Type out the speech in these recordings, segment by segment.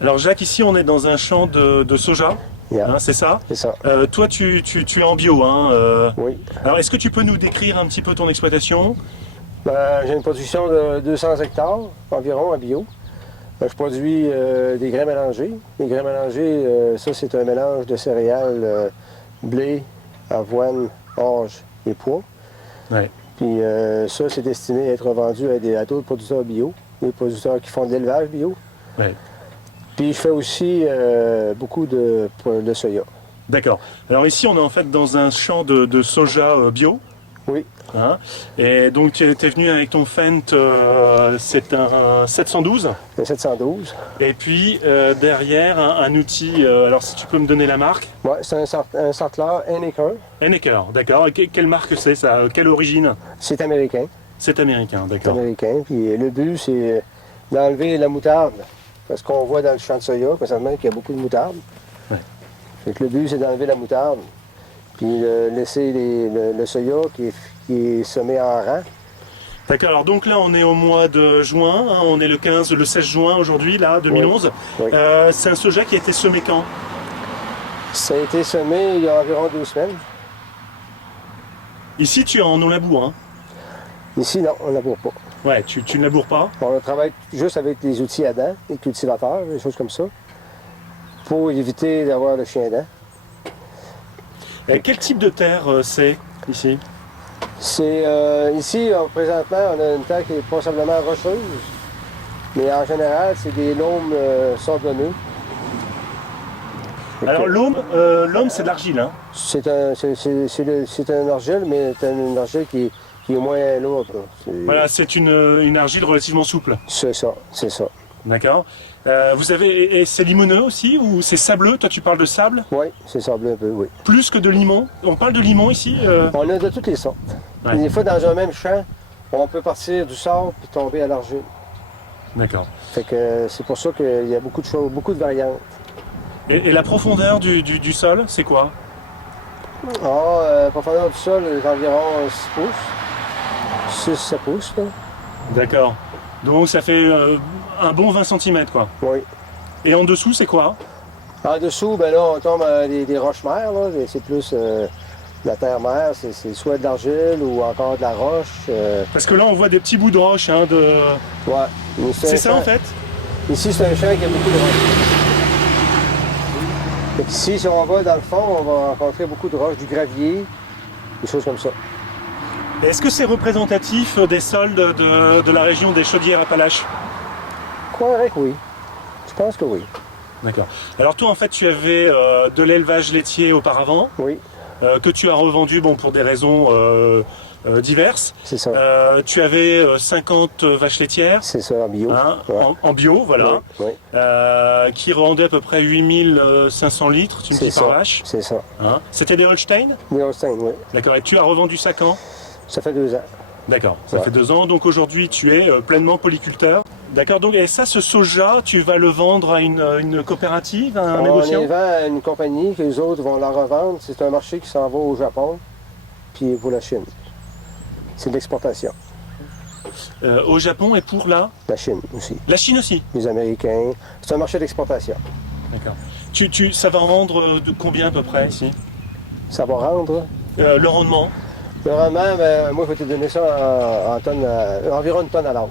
Alors Jacques, ici on est dans un champ de soja, Yeah. c'est ça? C'est ça. Toi tu es en bio, hein, Oui. Alors est-ce que tu peux nous décrire un petit peu ton exploitation? J'ai une production de 200 hectares environ en bio. Je produis des grains mélangés. Les grains mélangés, ça c'est un mélange de céréales, blé, avoine, orge et pois. Ouais. Puis ça, c'est destiné à être vendu à d'autres producteurs bio, des producteurs qui font de l'élevage bio. Ouais. Puis je fais aussi beaucoup de soya. D'accord. Alors ici on est en fait dans un champ de soja bio. Oui, Hein, et donc tu es venu avec ton Fendt, c'est un 712. le 712. Et puis derrière un outil, alors si tu peux me donner la marque? Ouais, c'est un Sattler Henniker. Henniker, d'accord. Et quelle marque c'est ça? Quelle origine? C'est américain. C'est américain, C'est d'accord. américain. Puis le but, c'est d'enlever la moutarde. Parce qu'on voit dans le champ de soya, présentement, qu'il y a beaucoup de moutarde. Ouais. Fait que le but, c'est d'enlever la moutarde. Puis laisser le soya qui est semé en rang. D'accord, alors donc là on est au mois de juin, hein, on est le 16 juin aujourd'hui, là, 2011. Oui. C'est un soja qui a été semé quand? Ça a été semé il y a environ 2 semaines. Ici tu es en Nolabou, hein? Ici, non, on ne laboure pas. Ouais, tu ne laboures pas? On travaille juste avec des outils à dents, des cultivateurs, des choses comme ça, pour éviter d'avoir le chien à dents. Quel type de terre c'est ici? C'est ici, présentement, on a une terre qui est possiblement rocheuse, mais en général, c'est des loams sablonneux. Alors l'aume c'est de l'argile, hein? C'est un argile, mais c'est une argile qui est moins lourde. Là. Voilà, c'est une argile relativement souple. C'est ça, c'est ça. D'accord. Vous avez, et c'est limoneux aussi ou c'est sableux? Toi tu parles de sable? Oui, c'est sableux un peu, oui. Plus que de limon? On parle de limon ici? On a de toutes les sortes. Ouais. Des fois, dans un même champ, on peut partir du sable puis tomber à l'argile. D'accord. Fait que c'est pour ça qu'il y a beaucoup de choses, beaucoup de variantes. Et la profondeur du sol, c'est quoi? Profondeur du sol, environ 6 pouces. 6-7 pouces, là. D'accord. Donc ça fait un bon 20 cm quoi. Oui. Et en dessous, c'est quoi? En dessous, ben là, on tombe à des roches-mères, là. C'est plus la terre-mère, c'est soit de l'argile ou encore de la roche. Parce que là, on voit des petits bouts de roche. Hein, Ouais. Mais C'est un ça champ- en fait? Ici, c'est un champ qui a beaucoup de roches. Fait qu'ici, si on va dans le fond, on va rencontrer beaucoup de roches, du gravier, des choses comme ça. Est-ce que c'est représentatif des sols de la région des Chaudières-Appalaches? Croirais que oui. Je pense que oui. D'accord. Alors toi, en fait, tu avais de l'élevage laitier auparavant, Oui, que tu as revendu bon, pour des raisons diverses. c'est ça. Tu avais 50 vaches laitières. C'est ça, en bio. Hein, Ouais. en bio, voilà, Oui, qui rendaient à peu près 8500 litres, tu me c'est dis, par ça. vache. C'est ça. Hein. C'était des Holstein? Des Holstein, oui. D'accord, et tu as revendu ça quand? Ça fait 2 ans. D'accord, ça Ouais. fait 2 ans, donc aujourd'hui tu es pleinement polyculteur. D'accord, donc et ça, ce soja, tu vas le vendre à une coopérative, à un On négociant? les vend à une compagnie que les autres vont la revendre. C'est un marché qui s'en va au Japon, puis pour la Chine. C'est de l'exportation. Au Japon et pour La Chine aussi. la Chine aussi? Les Américains. C'est un marché d'exportation. D'accord. Ça va en vendre de combien à peu près ici? Ça va rendre. Le rendement? Le rendement, ben, moi, je vais te donner ça en tonnes, environ 1 tonne à l'acre.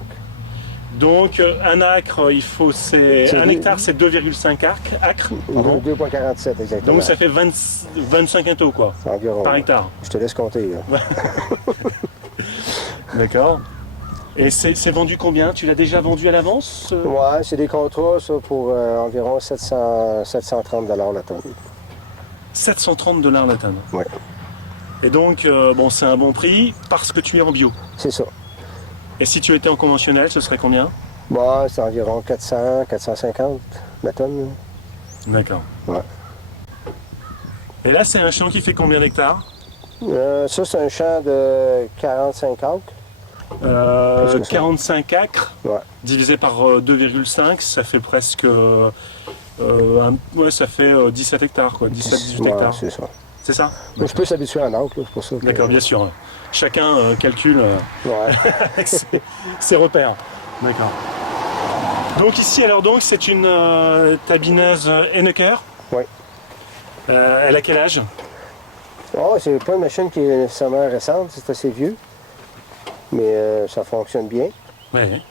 Donc un acre, C'est un deux- hectare, c'est 2,5 acres. Pardon. 2,47 exactement. Donc ça fait 25 quintaux quoi, Environ. par hectare. Je te laisse compter. Là. D'accord. Et c'est vendu combien? Tu l'as déjà vendu à l'avance? Ouais, c'est des contrats ça, pour environ 730 $ la tonne. 730 $ la tonne. Ouais. Et donc, bon, c'est un bon prix parce que tu es en bio. C'est ça. Et si tu étais en conventionnel, ce serait combien? Bon, c'est environ 400, 450 la tonne. D'accord. Ouais. Et là, c'est un champ qui fait combien d'hectares? Ça, c'est un champ de 45 acres. Qu'est-ce que c'est? 45 acres, Ouais. divisé par 2,5, ça fait presque... ouais, ça fait 17 hectares, quoi. 17-18 Ouais, hectares. c'est ça. C'est ça? Moi, je peux s'habituer en acre, là, c'est pour ça. que- D'accord, bien sûr. Chacun calcule Ouais. avec ses repères. D'accord. Donc ici, alors donc, c'est une tabineuse Hennecker. Oui. Elle a quel âge? Oh, c'est pas une machine qui est nécessairement récente, c'est assez vieux. Mais ça fonctionne bien. Oui.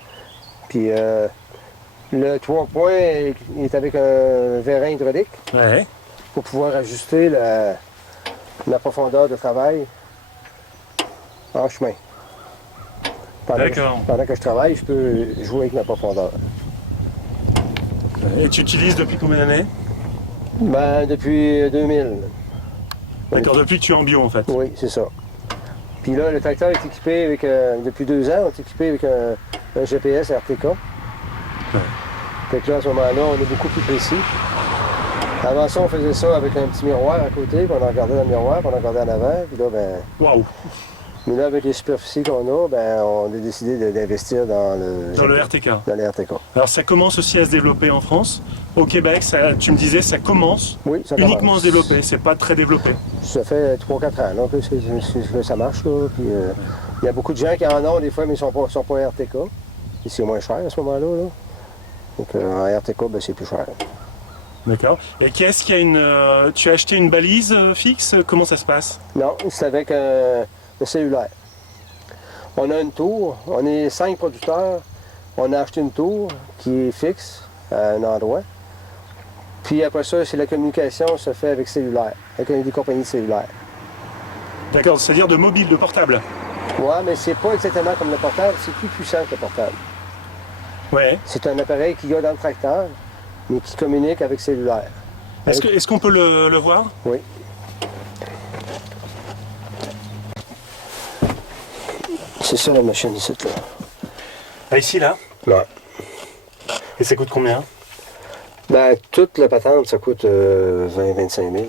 Puis le 3 points est avec un vérin hydraulique Ouais. pour pouvoir ajuster la profondeur de travail en chemin. D'accord. Pendant que je travaille, je peux jouer avec ma profondeur. Et tu utilises depuis combien d'années? Ben, depuis 2000. D'accord, depuis que tu es en bio en fait. Oui, c'est ça. Puis là, le tracteur est équipé avec, depuis 2 ans, on est équipé avec un GPS RTK. Fait que là, à ce moment-là, on est beaucoup plus précis. Avant ça, on faisait ça avec un petit miroir à côté, puis on en regardait dans le miroir, puis on en regardait en avant, puis là, ben... Waouh! Mais là, avec les superficies qu'on a, ben, on a décidé d'investir dans le RTK. Dans le RTK. Alors ça commence aussi à se développer en France. Au Québec, ça, tu me disais, ça commence Oui, ça uniquement à commence. se développer, c'est pas très développé. Ça fait 3-4 ans là, que ça marche. Là, puis, il y a beaucoup de gens qui en ont des fois, mais ils ne sont pas RTK. Et c'est moins cher à ce moment-là. Là. Donc en RTK, ben, c'est plus cher. D'accord. Et qu'est-ce qu'il y a une... tu as acheté une balise fixe? Comment ça se passe? Non, c'est avec un cellulaire. On a une tour, on est 5 producteurs. On a acheté une tour qui est fixe à un endroit. Puis après ça, c'est la communication se fait avec cellulaire, avec des compagnies de cellulaire. D'accord, c'est-à-dire de mobile, de portable. Oui, mais c'est pas exactement comme le portable, c'est plus puissant que le portable. Ouais. C'est un appareil qu'il y a dans le tracteur, mais qui communique avec cellulaire. Est-ce qu'on peut le voir? Oui. C'est ça la machine ici, là. Ah, ici, là? Ouais. Et ça coûte combien? Ben, toute la patente, ça coûte 20-25 000.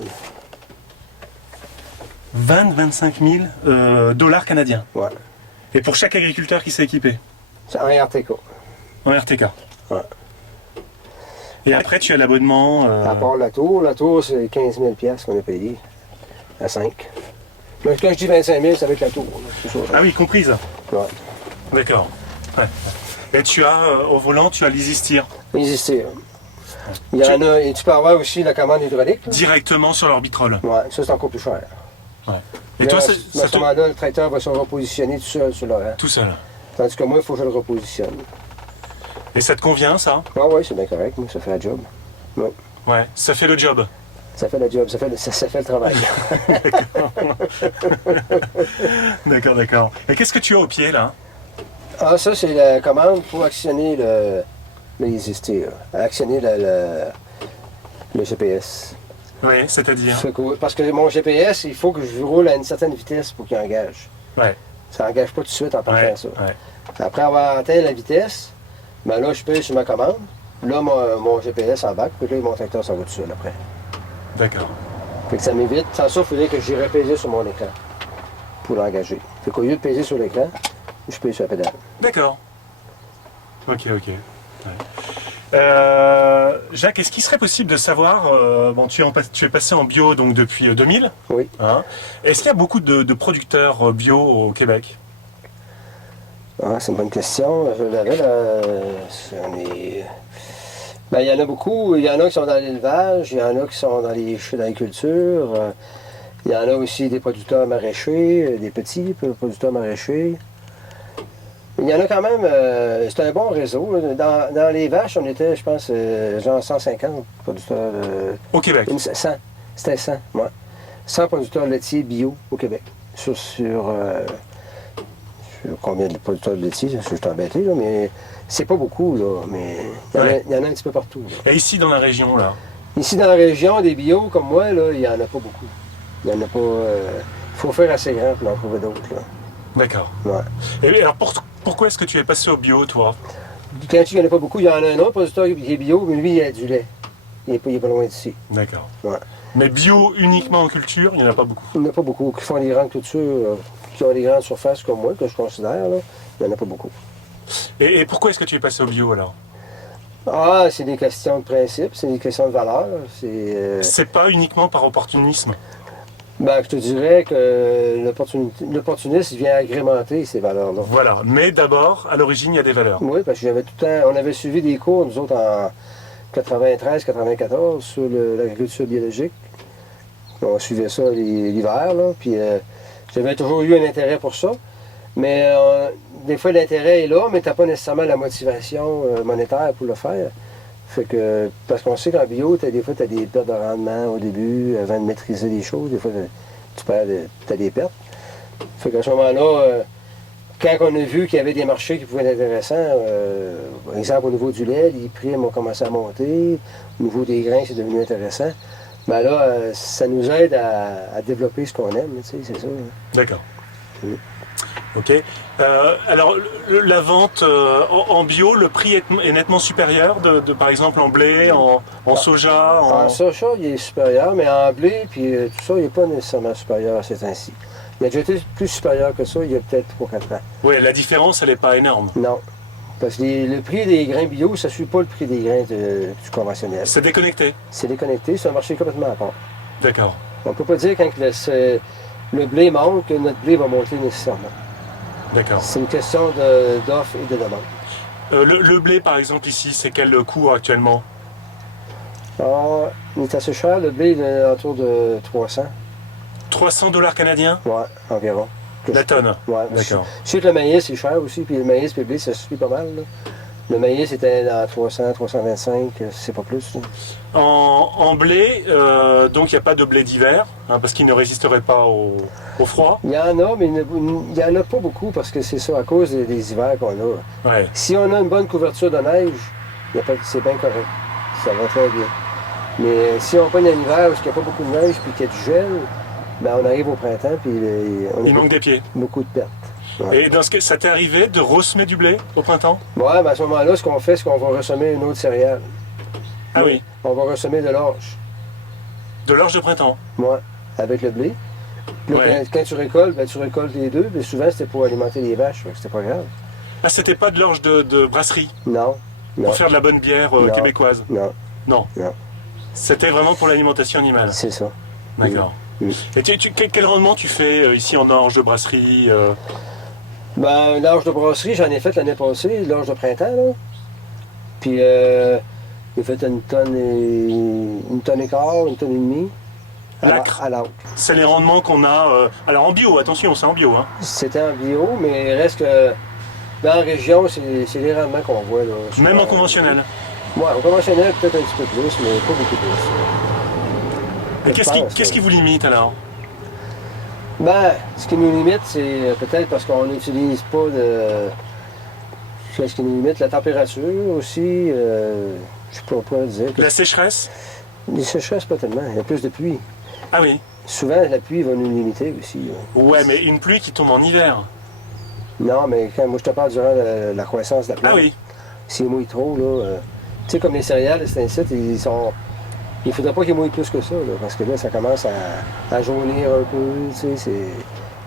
20-25 000 dollars canadiens. Ouais. Et pour chaque agriculteur qui s'est équipé? C'est en RTK. En RTK. Ouais. Et après, tu as l'abonnement. À part la tour, c'est 15 000 qu'on a payé. À 5. Mais quand je dis 25 000, c'est avec la tour. C'est ça. Ah oui, comprise. Ouais. D'accord. Ouais. Et tu as, au volant, tu as l'Easy-Steer. Exister. Il y en a, et tu peux avoir aussi la commande hydraulique. Là. Directement sur l'orbitrol. Ouais, ça c'est encore plus cher. Ouais. Et Là, toi, à ça ce moment-là, le tracteur va se repositionner tout seul sur l'horaire. Tout seul. Tandis que moi, il faut que je le repositionne. Et ça te convient, ça? Ah oui, c'est bien correct, moi, ça fait la job. Ouais. Ouais, ça fait le job. Ça fait la job, ça fait le travail. D'accord, d'accord. Et qu'est-ce que tu as au pied, là? Ah, ça, c'est la commande pour actionner le Easy-Steer. Actionner le GPS. Oui, c'est-à-dire? Parce que mon GPS, il faut que je roule à une certaine vitesse pour qu'il engage. Ouais. Ça n'engage pas tout de suite en partant Ouais, ça. ouais. Après avoir atteint la vitesse, ben là, je paye sur ma commande. Là, mon GPS embarque, puis là, mon tracteur s'en va tout seul après. D'accord. Fait que ça m'évite. Sans ça, il faudrait que j'y repèse sur mon écran pour l'engager. Fait qu'au lieu de peser sur l'écran, je paye sur la pédale. D'accord. Ok, ok. Ouais. Jacques, est-ce qu'il serait possible de savoir, bon, tu es passé en bio donc depuis 2000, Oui. hein, est-ce qu'il y a beaucoup de producteurs bio au Québec? Ah, c'est une bonne question. Je l'avais là. Ben, il y en a beaucoup. Il y en a qui sont dans l'élevage, il y en a qui sont dans l'agriculture. Il y en a aussi des producteurs maraîchers, des petits producteurs maraîchers. Il y en a quand même, c'est un bon réseau. Dans les vaches, on était, je pense, genre 150 producteurs. Au Québec? 100. C'était 100, ouais. 100 producteurs laitiers bio au Québec. Sur combien de producteurs de laitiers, je suis embêté, là, mais c'est pas beaucoup, là. Mais il y en a un petit peu partout. Là. Et ici dans la région, là? Ici, dans la région, des bio comme moi, là, il n'y en a pas beaucoup. Il n'y en a pas. Il faut faire assez grand pour en trouver d'autres. D'accord. Ouais. Et alors pourquoi est-ce que tu es passé au bio, toi? Quand il n'y en a pas beaucoup, il y en a un autre producteur qui est bio, mais lui, il a du lait. Il n'est pas loin d'ici. D'accord. Ouais. Mais bio uniquement en culture, il n'y en a pas beaucoup. Il n'y en a pas beaucoup. Qui font des grandes cultures, qui ont des grandes surfaces comme moi, que je considère, là, il n'y en a pas beaucoup. Et pourquoi est-ce que tu es passé au bio, alors? Ah, c'est des questions de principe, c'est des questions de valeur. C'est pas uniquement par opportunisme? Ben, je te dirais que l'opportuniste vient agrémenter ces valeurs-là. Voilà, mais d'abord, à l'origine, il y a des valeurs. Oui, parce que j'avais tout le temps, on avait suivi des cours, nous autres, en 93-94, sur l'agriculture biologique. On suivait ça l'hiver, là, puis j'avais toujours eu un intérêt pour ça. Mais des fois, l'intérêt est là, mais tu n'as pas nécessairement la motivation monétaire pour le faire. Fait que, parce qu'on sait qu'en bio, des fois, tu as des pertes de rendement au début, avant de maîtriser les choses. Des fois, tu as des pertes. Fait qu'à ce moment-là, quand on a vu qu'il y avait des marchés qui pouvaient être intéressants, par exemple, au niveau du lait, les prix ont commencé à monter. Au niveau des grains, c'est devenu intéressant. Ben là, ça nous aide à développer ce qu'on aime, tu sais, c'est ça. D'accord. Oui. Ok. Alors, la vente en bio, le prix est nettement supérieur par exemple, en blé, en soja. En soja, il est supérieur, mais en blé, puis tout ça, il n'est pas nécessairement supérieur à ces temps-ci. Il a déjà été plus supérieur que ça il y a peut-être 3-4 ans. Oui, la différence, elle n'est pas énorme. Non. Parce que le prix des grains bio, ça ne suit pas le prix des grains du conventionnel. C'est déconnecté. C'est déconnecté, c'est un marché complètement à part. D'accord. On ne peut pas dire quand le blé monte que notre blé va monter nécessairement. D'accord. C'est une question d'offre et de demande. Le blé, par exemple, ici, c'est quel cours actuellement? Alors, il est assez cher, le blé, il est autour de 300. 300 $ canadiens? Ouais, environ. La tonne? Ouais, D'accord. Je sais que le maïs, c'est cher aussi, puis le maïs et le blé, ça suit pas mal, là. Le maïs était dans 300, 325, c'est pas plus. En blé, donc il n'y a pas de blé d'hiver, hein, parce qu'il ne résisterait pas au froid. Il y en a, mais il n'y en a pas beaucoup parce que c'est ça, à cause des hivers qu'on a. Ouais. Si on a une bonne couverture de neige, c'est bien correct. Ça va très bien. Mais si on pogne un hiver où il n'y a pas beaucoup de neige puis qu'il y a du gel, ben on arrive au printemps puis on Il manque des pieds. beaucoup de pertes. Ouais. Et dans ce cas, ça t'est arrivé de ressemer du blé au printemps? Ouais, ben à ce moment-là, ce qu'on fait, c'est qu'on va ressemer une autre céréale. Ah oui, On va ressemer de l'orge. de l'orge de printemps. Ouais, avec le blé. Puis là, Ouais. quand tu récoltes, ben, tu récoltes les deux, mais souvent c'était pour alimenter les vaches, donc c'était pas grave. Ah, c'était pas de l'orge de brasserie, Non. Non. pour faire de la bonne bière Non. québécoise? Non. Non. Non. C'était vraiment pour l'alimentation animale. C'est ça. D'accord. Oui. Et quel rendement tu fais ici en orge de brasserie Ben, l'orge de brasserie, j'en ai fait l'année passée, l'orge de printemps, là. Puis, j'ai fait une tonne et quart, une tonne et demie. L'acre. À l'acre. C'est les rendements qu'on a. Alors en bio, attention, c'est en bio. Hein. C'était en bio, mais il reste que dans la région, c'est les rendements qu'on voit, là. Même en conventionnel. Ouais, en conventionnel, peut-être un petit peu plus, mais pas beaucoup plus. Et Je pense, qu'est-ce qui vous limite alors? Ben, ce qui nous limite, c'est peut-être parce qu'on n'utilise pas de. Ce qui nous limite, la température aussi. Je sais pas quoi dire. La sécheresse? Les sécheresses, pas tellement. Il y a plus de pluie. Ah oui. Souvent, la pluie va nous limiter aussi. Là. Ouais, mais une pluie qui tombe en hiver. Non, mais quand moi je te parle durant la croissance de la plante. Ah oui. S'il mouille trop, là. Tu sais, comme les céréales, c'est ainsi, ils sont. Il ne faudrait pas qu'ils mouillent plus que ça, là, parce que là, ça commence à jaunir un peu, tu sais,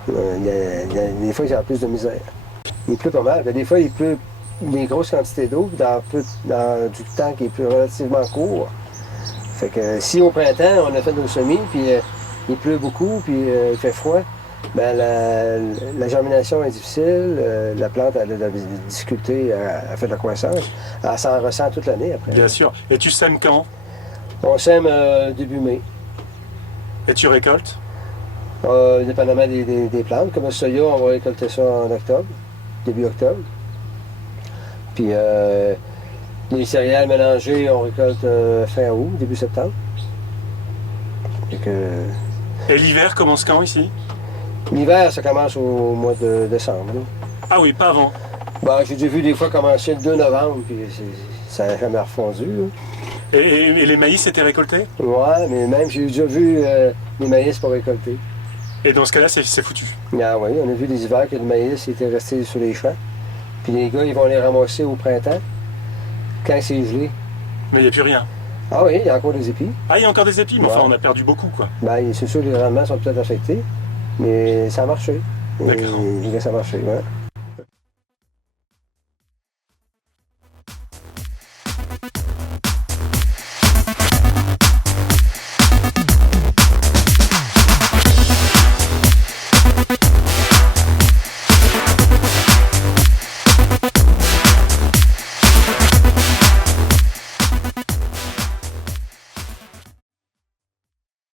des fois, il y a plus de misère. Il pleut pas mal, mais des fois, il pleut des grosses quantités d'eau dans du temps qui est plus relativement court. Fait que si au printemps, on a fait nos semis, puis il pleut beaucoup, puis il fait froid, ben la germination est difficile, la plante a de la difficulté à faire de la croissance. Elle s'en ressent toute l'année après. Bien sûr. Et tu sèmes quand? On sème début mai. Et tu récoltes? Dépendamment des plantes. Comme le soya, on va récolter ça en octobre, début octobre. Puis les céréales mélangées, on récolte fin août, début septembre. Et l'hiver commence quand ici? L'hiver, ça commence au mois de décembre. Là. Ah oui, pas avant. Ben, j'ai déjà vu des fois commencer le 2 novembre, puis ça n'a jamais refondu. Là. Et les maïs étaient récoltés? Ouais, mais même j'ai déjà vu les maïs pas récoltés. Et dans ce cas-là, c'est foutu. Ah oui, on a vu des hivers que le maïs était resté sur les champs. Puis les gars, ils vont les ramasser au printemps, quand c'est gelé. Mais il n'y a plus rien. Ah oui, il y a encore des épis. Ah, il y a encore des épis, mais Ouais. enfin, on a perdu beaucoup, quoi. Ben, c'est sûr que les rendements sont peut-être affectés, mais ça a marché. D'accord. Ça a marché, ouais.